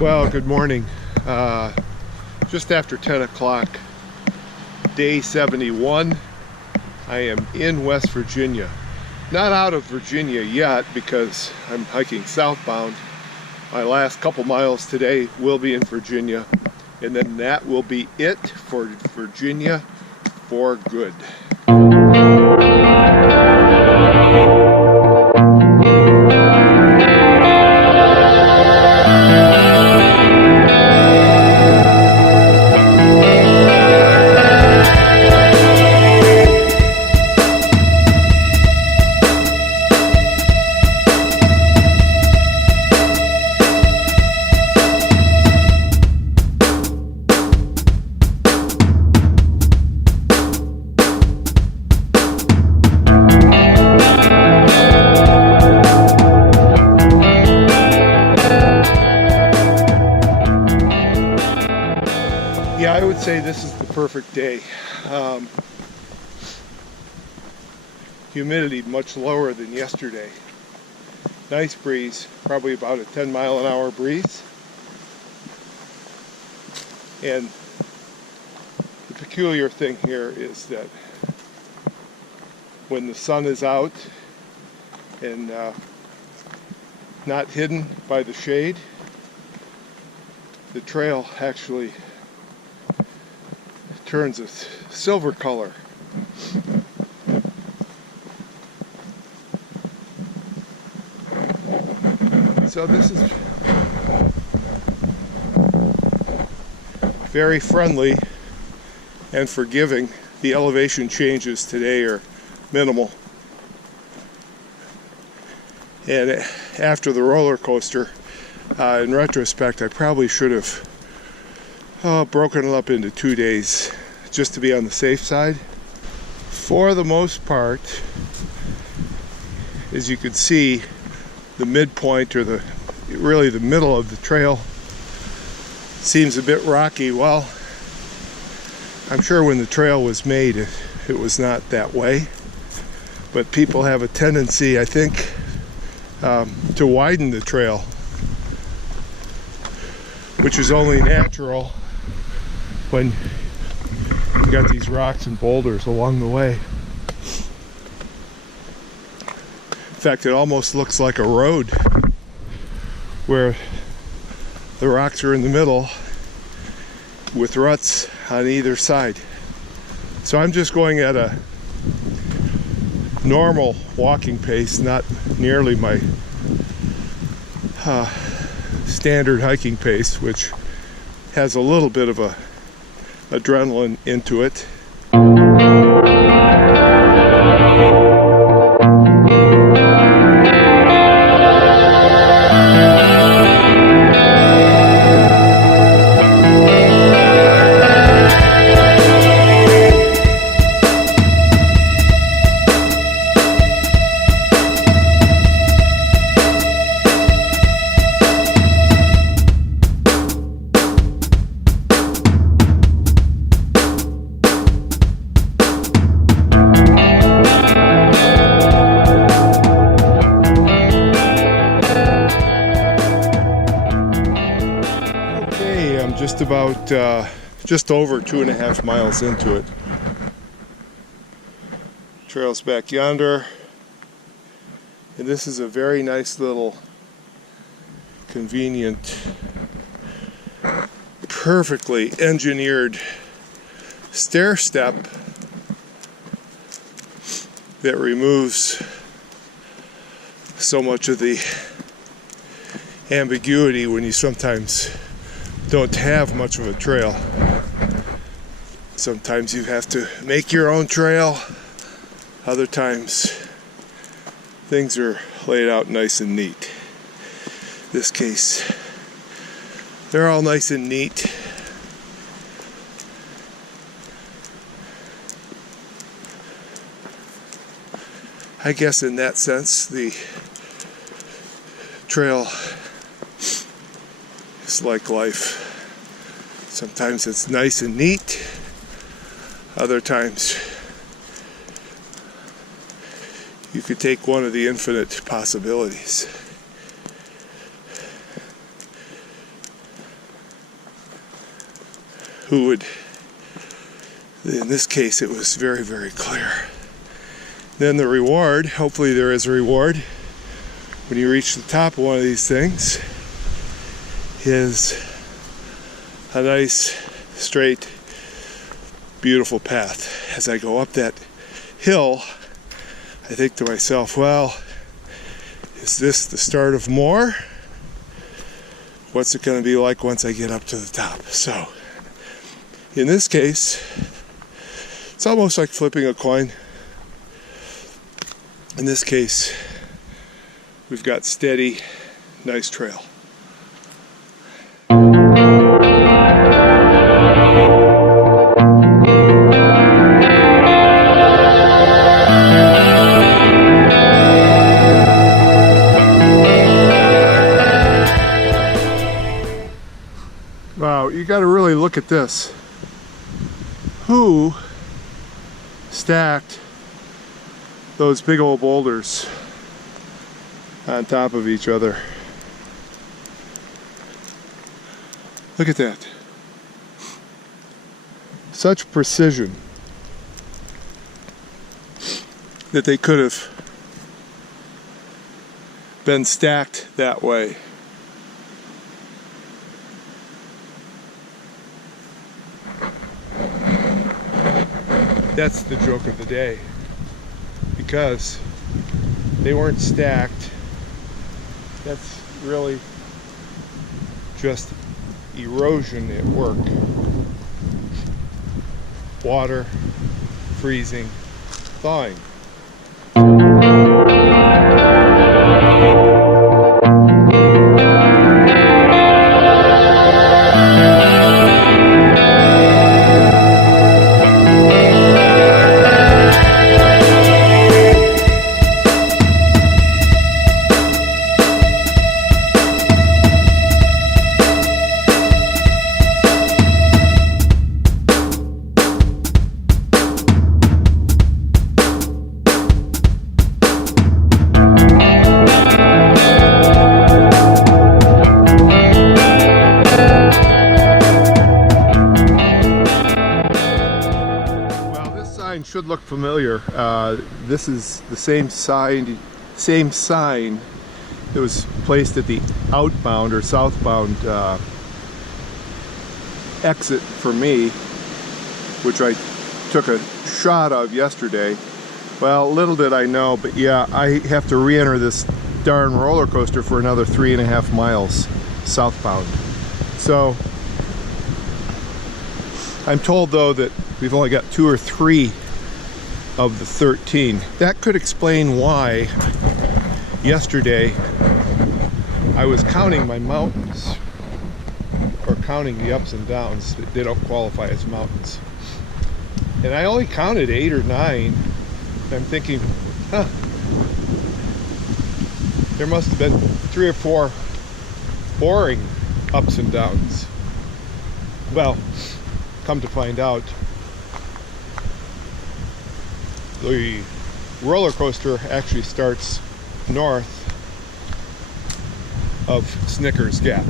Well, good morning. Just after 10 o'clock, day 71. I am in West Virginia. Not out of Virginia yet because I'm hiking southbound. My last couple miles today will be in Virginia, and then that will be it for Virginia for good. Yeah, I would say this is the perfect day. Humidity much lower than yesterday. Nice breeze, probably about a 10-mile-an-hour breeze. And the peculiar thing here is that when the sun is out and not hidden by the shade, the trail actually turns a silver color. So this is very friendly and forgiving. The elevation changes today are minimal. And after the roller coaster, in retrospect, I probably should have broken it up into 2 days just to be on the safe side. For the most part, as you can see, the midpoint or really the middle of the trail seems a bit rocky. Well, I'm sure when the trail was made it was not that way, but people have a tendency, I think, to widen the trail, which is only natural when you've got these rocks and boulders along the way. In fact, it almost looks like a road where the rocks are in the middle with ruts on either side. So I'm just going at a normal walking pace, not nearly my standard hiking pace, which has a little bit of a adrenaline into it. Just over 2.5 miles into it. Trail's back yonder, and this is a very nice little convenient, perfectly engineered stair step that removes so much of the ambiguity when you sometimes don't have much of a trail. Sometimes you have to make your own trail. Other times things are laid out nice and neat. In this case, they're all nice and neat. I guess in that sense, the trail is like life. Sometimes it's nice and neat. Other times you could take one of the infinite possibilities. who would, in this case, it was very, very clear. Then the reward, hopefully there is a reward, when you reach the top of one of these things, is a nice, straight, beautiful path. As I go up that hill, I think to myself, well, is this the start of more? What's it going to be like once I get up to the top? So, in this case, it's almost like flipping a coin. In this case, we've got steady, nice trail. Wow, you got to really look at this. Who stacked those big old boulders on top of each other? Look at that. Such precision that they could have been stacked that way. That's the joke of the day, because they weren't stacked. That's really just erosion at work. Water, freezing, thawing. Should look familiar. This is the same sign that was placed at the outbound or southbound exit for me, which I took a shot of yesterday. Well, little did I know, but yeah, I have to re-enter this darn roller coaster for another 3.5 miles southbound. So I'm told though that we've only got 2 or 3 of the 13. That could explain why yesterday I was counting my mountains, or counting the ups and downs that they don't qualify as mountains, and I only counted 8 or 9. I'm thinking, there must have been 3 or 4 boring ups and downs. Well, come to find out, the roller coaster actually starts north of Snickers Gap,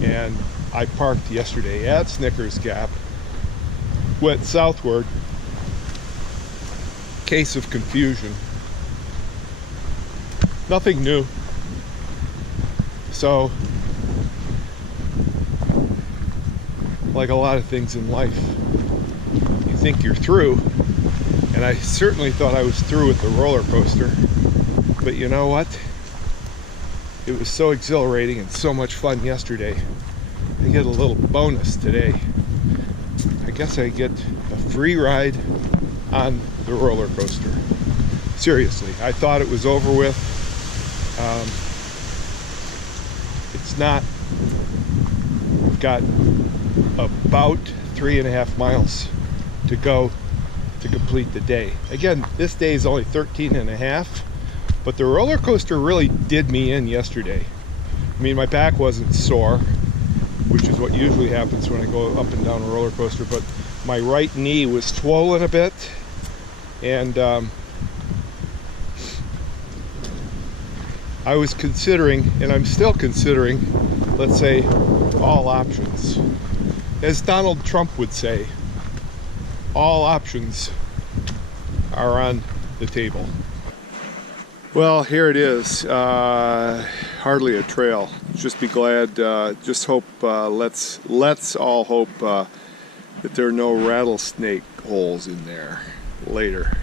and I parked yesterday at Snickers Gap, went southward. Case of confusion. Nothing new. So, like a lot of things in life, you think you're through. And I certainly thought I was through with the roller coaster, but you know what? It was so exhilarating and so much fun yesterday. I get a little bonus today. I guess I get a free ride on the roller coaster. Seriously, I thought it was over with. It's not. We've got about 3.5 miles to go to complete the day. Again, this day is only 13.5, but the roller coaster really did me in yesterday. I mean, my back wasn't sore, which is what usually happens when I go up and down a roller coaster, but my right knee was swollen a bit, and I was considering, and I'm still considering, let's say, all options. as Donald Trump would say, all options are on the table. Well, here it is. Hardly a trail. Just be glad. Just hope. Let's all hope that there are no rattlesnake holes in there later.